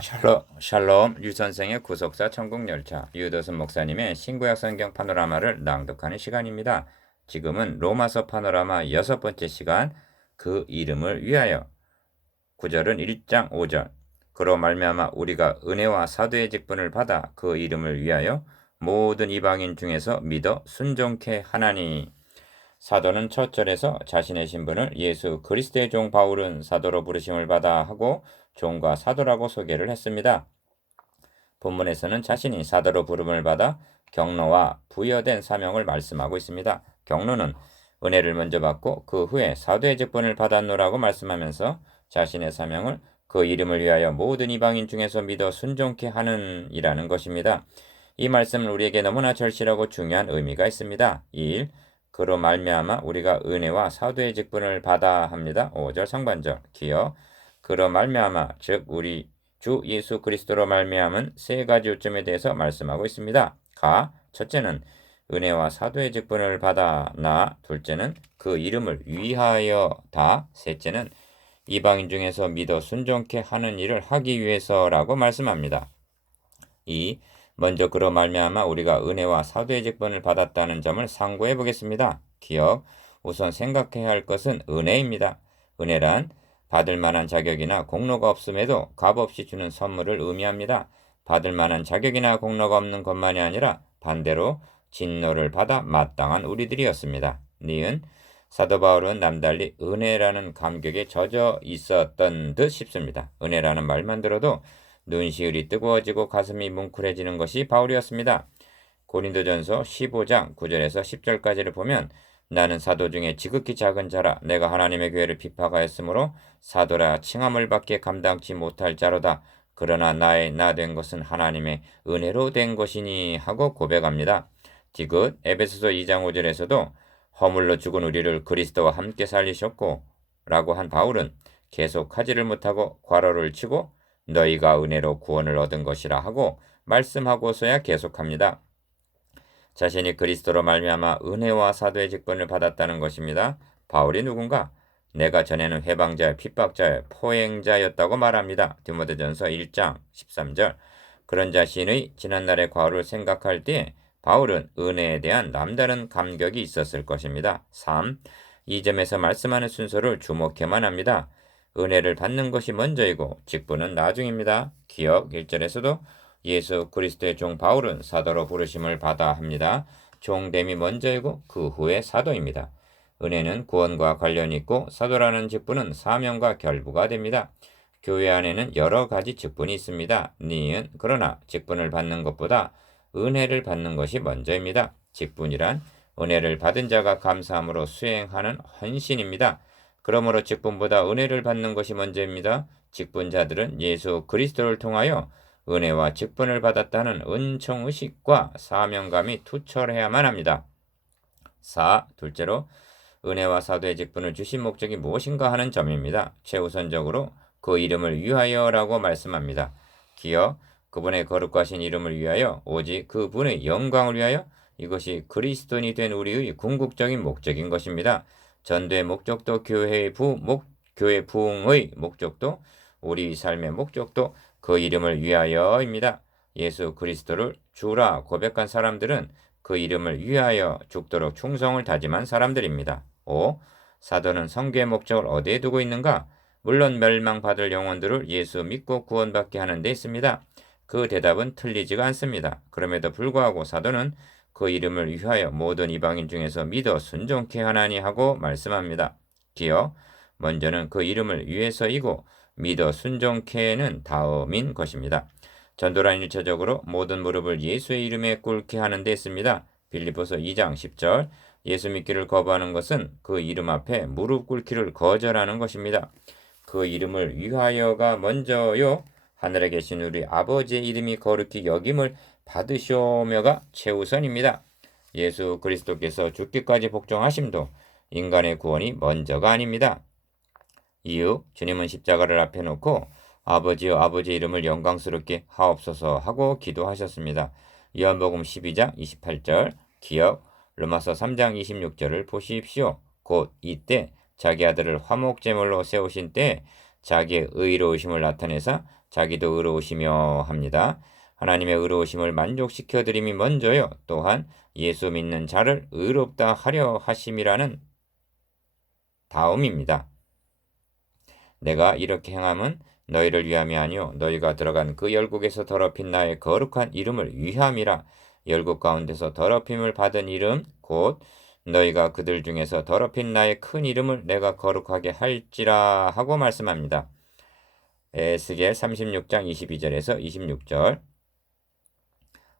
샬롬 류선생의 구속사 천국열차 유도순 목사님의 신구약 성경 파노라마를 낭독하는 시간입니다. 지금은 로마서 파노라마 6번째 시간 그 이름을 위하여. 구절은 1장 5절. 그로 말미암아 우리가 은혜와 사도의 직분을 받아 그 이름을 위하여 모든 이방인 중에서 믿어 순종케 하나니. 사도는 첫 절에서 자신의 신분을 예수 그리스도의 종 바울은 사도로 부르심을 받아 하고 종과 사도라고 소개를 했습니다. 본문에서는 자신이 사도로 부름을 받아 경로와 부여된 사명을 말씀하고 있습니다. 경로는 은혜를 먼저 받고 그 후에 사도의 직분을 받았노라고 말씀하면서 자신의 사명을 그 이름을 위하여 모든 이방인 중에서 믿어 순종케 하는 이라는 것입니다. 이 말씀은 우리에게 너무나 절실하고 중요한 의미가 있습니다. 2일 그로 말미암아 우리가 은혜와 사도의 직분을 받아 합니다. 5절 상반절 기억 그로 말미암아 즉 우리 주 예수 그리스도로 말미암은 세 가지 요점에 대해서 말씀하고 있습니다. 첫째는 은혜와 사도의 직분을 받아 둘째는 그 이름을 위하여 셋째는 이방인 중에서 믿어 순종케 하는 일을 하기 위해서라고 말씀합니다. 먼저 그로 말미암아 우리가 은혜와 사도의 직분을 받았다는 점을 상고해 보겠습니다. 기억, 우선 생각해야 할 것은 은혜입니다. 은혜란 받을 만한 자격이나 공로가 없음에도 값없이 주는 선물을 의미합니다. 받을 만한 자격이나 공로가 없는 것만이 아니라 반대로 진노를 받아 마땅한 우리들이었습니다. 니은 사도 바울은 남달리 은혜라는 감격에 젖어 있었던 듯 싶습니다. 은혜라는 말만 들어도 눈시울이 뜨거워지고 가슴이 뭉클해지는 것이 바울이었습니다. 고린도전서 15장 9절에서 10절까지를 보면 나는 사도 중에 지극히 작은 자라 내가 하나님의 교회를 비파하였으므로 사도라 칭함을 받게 감당치 못할 자로다. 그러나 나의 나 된 것은 하나님의 은혜로 된 것이니 하고 고백합니다. 디귿 에베소서 2장 5절에서도 허물로 죽은 우리를 그리스도와 함께 살리셨고 라고 한 바울은 계속 하지를 못하고 괄호를 치고 너희가 은혜로 구원을 얻은 것이라 하고 말씀하고서야 계속합니다. 자신이 그리스도로 말미암아 은혜와 사도의 직분을 받았다는 것입니다. 바울이 누군가? 내가 전에는 회방자여 핍박자여 포행자였다고 말합니다. 디모데전서 1장 13절. 그런 자신의 지난날의 과오를 생각할 때 바울은 은혜에 대한 남다른 감격이 있었을 것입니다. 3. 이 점에서 말씀하는 순서를 주목해만 합니다. 은혜를 받는 것이 먼저이고 직분은 나중입니다. 기억 1절에서도 예수 그리스도의 종 바울은 사도로 부르심을 받아 합니다. 종됨이 먼저이고 그 후에 사도입니다. 은혜는 구원과 관련이 있고 사도라는 직분은 사명과 결부가 됩니다. 교회 안에는 여러 가지 직분이 있습니다. 니은 그러나 직분을 받는 것보다 은혜를 받는 것이 먼저입니다. 직분이란 은혜를 받은 자가 감사함으로 수행하는 헌신입니다. 그러므로 직분보다 은혜를 받는 것이 먼저입니다. 직분자들은 예수 그리스도를 통하여 은혜와 직분을 받았다는 은총의식과 사명감이 투철해야만 합니다. 둘째로 은혜와 사도의 직분을 주신 목적이 무엇인가 하는 점입니다. 최우선적으로 그 이름을 위하여라고 말씀합니다. 기어 그분의 거룩하신 이름을 위하여 오직 그분의 영광을 위하여 이것이 그리스도인이 된 우리의 궁극적인 목적인 것입니다. 전도의 목적도 교회 부흥의 목적도 우리 삶의 목적도 그 이름을 위하여입니다. 예수 그리스도를 주라 고백한 사람들은 그 이름을 위하여 죽도록 충성을 다짐한 사람들입니다. 5. 사도는 선교의 목적을 어디에 두고 있는가? 물론 멸망받을 영혼들을 예수 믿고 구원받게 하는 데 있습니다. 그 대답은 틀리지가 않습니다. 그럼에도 불구하고 사도는 그 이름을 위하여 모든 이방인 중에서 믿어 순종케 하나니 하고 말씀합니다. 기어 먼저는 그 이름을 위해서이고 믿어 순종케는 다음인 것입니다. 전도란 일차적으로 모든 무릎을 예수의 이름에 꿇게 하는 데 있습니다. 빌립보서 2장 10절 예수 믿기를 거부하는 것은 그 이름 앞에 무릎 꿇기를 거절하는 것입니다. 그 이름을 위하여가 먼저요. 하늘에 계신 우리 아버지의 이름이 거룩히 여김을 받으시오며가 최우선입니다. 예수 그리스도께서 죽기까지 복종하심도 인간의 구원이 먼저가 아닙니다. 이후 주님은 십자가를 앞에 놓고 아버지여 아버지의 이름을 영광스럽게 하옵소서 하고 기도하셨습니다. 요한복음 12장 28절 기억 로마서 3장 26절을 보십시오. 곧 이때 자기 아들을 화목제물로 세우신 때 자기의 의로우심을 나타내사 자기도 의로우시며 합니다. 하나님의 의로우심을 만족시켜 드림이 먼저요. 또한 예수 믿는 자를 의롭다 하려 하심이라는 다음입니다. 내가 이렇게 행함은 너희를 위함이 아니요 너희가 들어간 그 열국에서 더럽힌 나의 거룩한 이름을 위함이라. 열국 가운데서 더럽힘을 받은 이름 곧 너희가 그들 중에서 더럽힌 나의 큰 이름을 내가 거룩하게 할지라 하고 말씀합니다. 에스겔 36장 22절에서 26절.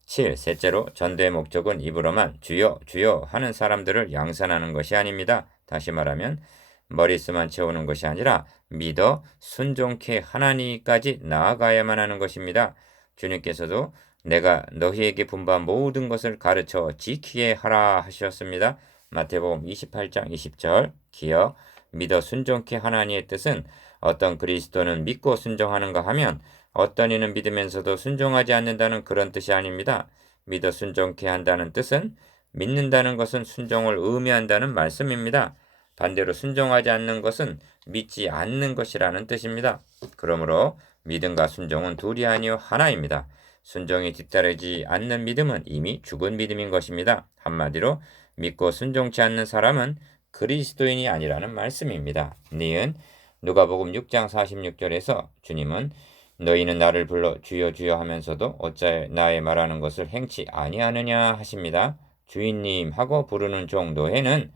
7. 셋째로 전도의 목적은 입으로만 주여 주여 하는 사람들을 양산하는 것이 아닙니다. 다시 말하면 머릿수만 채우는 것이 아니라 믿어 순종케 하나니까지 나아가야만 하는 것입니다. 주님께서도 내가 너희에게 분부한 모든 것을 가르쳐 지키게 하라 하셨습니다. 마태복음 28장 20절. 기어 믿어 순종케 하나니의 뜻은 어떤 그리스도는 믿고 순종하는가 하면 어떤 이는 믿으면서도 순종하지 않는다는 그런 뜻이 아닙니다. 믿어 순종케 한다는 뜻은 믿는다는 것은 순종을 의미한다는 말씀입니다. 반대로 순종하지 않는 것은 믿지 않는 것이라는 뜻입니다. 그러므로 믿음과 순종은 둘이 아니요 하나입니다. 순종이 뒤따르지 않는 믿음은 이미 죽은 믿음인 것입니다. 한마디로 믿고 순종치 않는 사람은 그리스도인이 아니라는 말씀입니다. 니은 누가복음 6장 46절에서 주님은 너희는 나를 불러 주여 주여 하면서도 어찌 나의 말하는 것을 행치 아니하느냐 하십니다. 주인님 하고 부르는 정도에는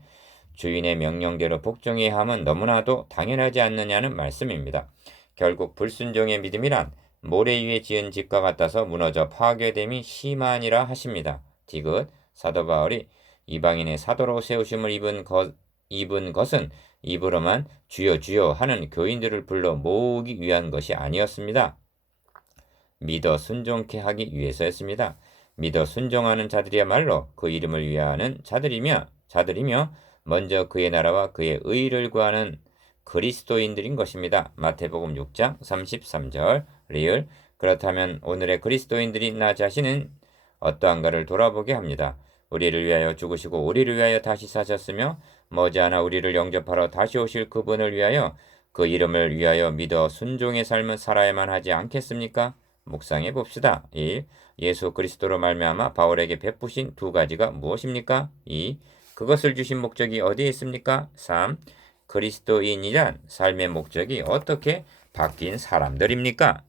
주인의 명령대로 복종해야 함은 너무나도 당연하지 않느냐는 말씀입니다. 결국 불순종의 믿음이란 모래 위에 지은 집과 같아서 무너져 파괴됨이 심하니라 하십니다. 디귿 사도 바울이 이방인의 사도로 세우심을 입은 것은 입으로만 주여 주여 하는 교인들을 불러 모으기 위한 것이 아니었습니다. 믿어 순종케 하기 위해서였습니다. 믿어 순종하는 자들이야말로 그 이름을 위하는 자들이며 먼저 그의 나라와 그의 의를 구하는 그리스도인들인 것입니다. 마태복음 6장 33절. 리을 그렇다면 오늘의 그리스도인들이 나 자신은 어떠한가를 돌아보게 합니다. 우리를 위하여 죽으시고 우리를 위하여 다시 사셨으며 머지않아 우리를 영접하러 다시 오실 그분을 위하여 그 이름을 위하여 믿어 순종의 삶을 살아야만 하지 않겠습니까? 묵상해 봅시다. 1. 예수 그리스도로 말미암아 바울에게 베푸신 두 가지가 무엇입니까? 2. 그것을 주신 목적이 어디에 있습니까? 3. 그리스도인이란 삶의 목적이 어떻게 바뀐 사람들입니까?